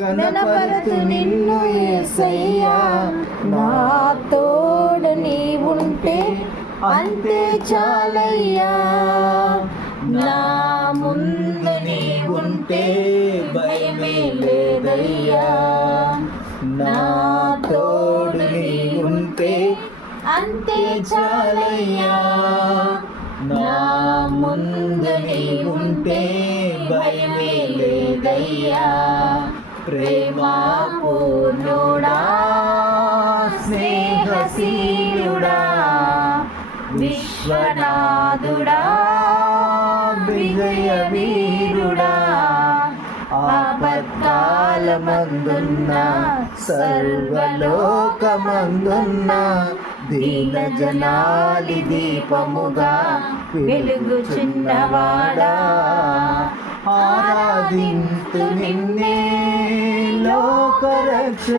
గణపరతు నిన్ను యేసయ్యా, నా తోడు నీవుంటే అంతే చాలయ్యా. నా ముందు నీవుంటే భయమే లేదయ్యా. నా తోడు నీవుంటే అంతే చాలయ్యా. నా ముందు నీవుంటే భయమే లేదయ్యా. ప్రేమా పూర్ణుడా, స్నేహశీలుడా, విశ్వనాథుడా, విజయ వీరుడా, ఆపత్కాలమందున్న సర్వలోకమందున్న దీన జనాలి దీపముగా వెలుగుచున్నవాడా, ఆరాధింతు నిన్నే లోకరక్ష